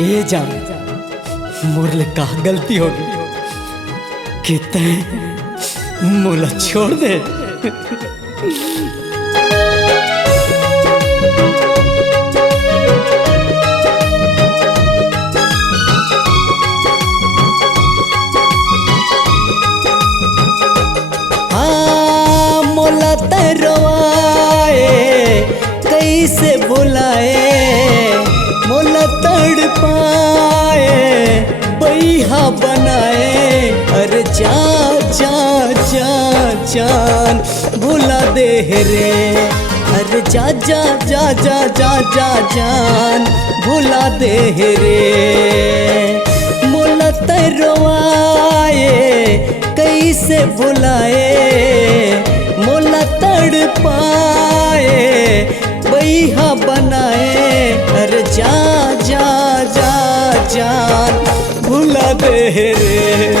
ए जान मोरले का गलती होगी कि तैं मोला छोड़ दे। हाँ मोला तरवाए कैसे भुलाए, मोला तड़ पाए बैहा बनाए। अरे जा जा जा जान भुला दे रे, अरे जा जा जा जा जा जा जान भुला दे रे। मोला तरवाए कैसे भुलाए, मोला तड़ पाए बैहा बनाए। अरे जा जा जा जान भुला दे रे,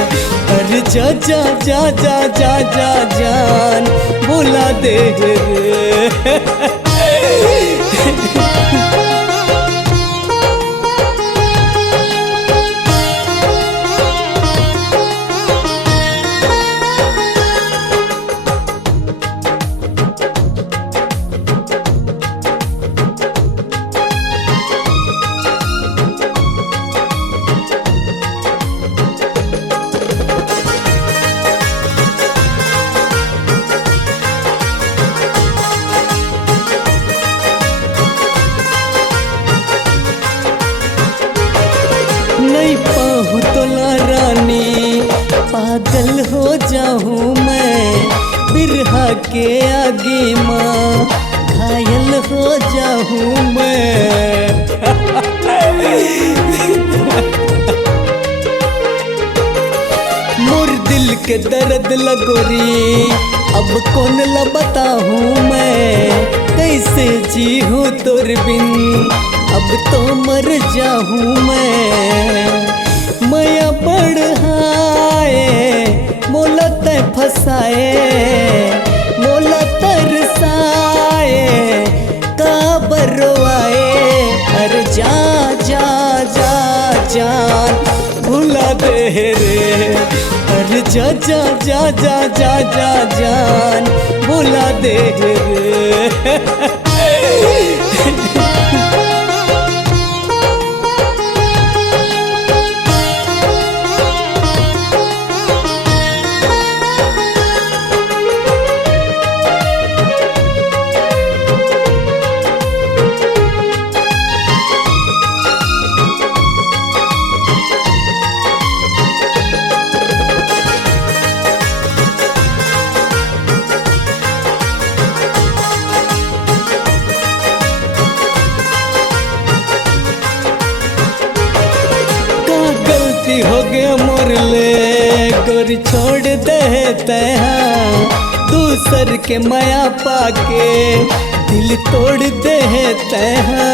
अरे जा जा जा जा जा जा जान भुला दे रे। नहीं पाहूँ तो ला रानी पागल हो जाऊँ मैं, बिरहा के आगे माँ घायल हो जाऊँ मैं। मोर दिल के दर्द लगोरी अब कौन ला बताऊँ मैं, कैसे जी हूँ तोर बिन अब तो मर जाऊँ मैं। माया बढ़ाए मोला तै फसाए, मोला तरसाए का बरवाए। अरे जा जा जा जान भुला दे रे, अरे जा जा जा जा जा जा जान भुला दे रे। हो गया मोरले गोरी छोड़ दे तैहा, दूसर के माया पाके दिल तोड़ दे तैहा।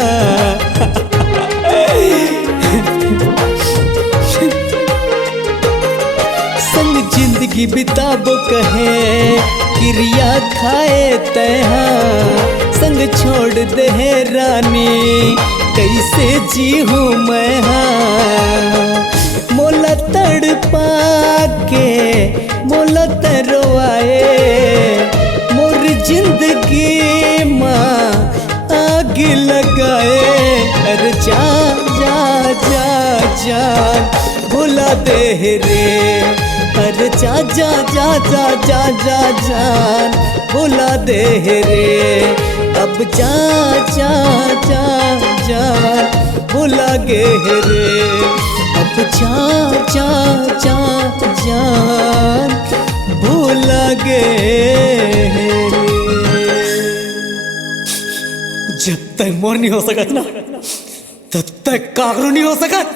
संग जिंदगी बिताबो कहे क्रिया खाए तैहा, संग छोड़ दे रानी कैसे जी हूँ मैं। हाँ मोला तड़ पाके मोला तरवाए, मोर जिंदगी माँ आग लगाए। अरे जा जा जा जान भुला दे रे, अरे जा जा जा जा जा जा जान भुला दे रे। अब जा जा जा जान भुला गे रे, अब जा जा जा जान भुला गे रे। जब तक मोर नहीं हो सकत ना तब तक कागरू नहीं हो सकत।